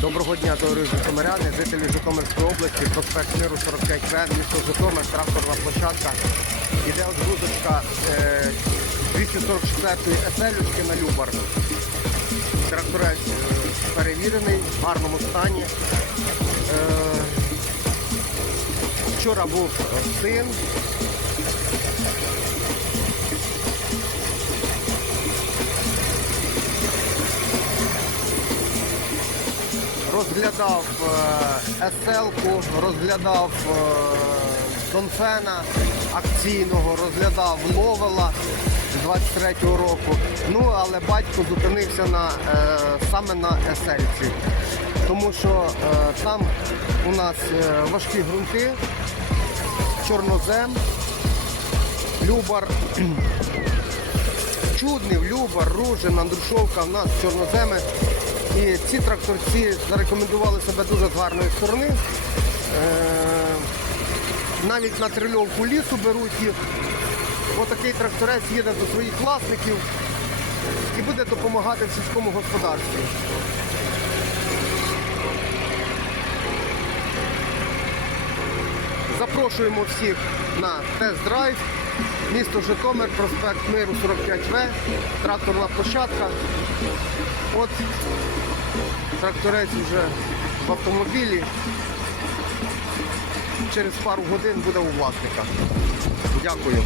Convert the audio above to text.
Доброго дня, дорогі житомиряни, жителі Житомирської області, проспект Миру 45В, місто Житомир, тракторна площадка. Іде відгрузочка е, 244-ї еселюшки на Любар. Тракторець е, перевірений, в гарному стані. Е, вчора був син. Розглядав е, еселку, розглядав е, Донфена акційного, розглядав Ловела з 23-го року. Ну, але батько зупинився на, е, саме на есельці, тому що там у нас важкі ґрунти, чорнозем, любар. Чуднів, Любар, Ружин, Андрушовка, в нас чорноземи. І ці тракторці зарекомендували себе дуже з гарної сторони. Е, навіть на трильовку лісу беруть їх. Отакий тракторець їде до своїх власників і буде допомагати в сільському господарстві. Запрошуємо всіх на тест-драйв. Місто Житомир, проспект Миру 45В, тракторна площадка. От тракторець вже в автомобілі. Через пару годин буде у власника. Дякую.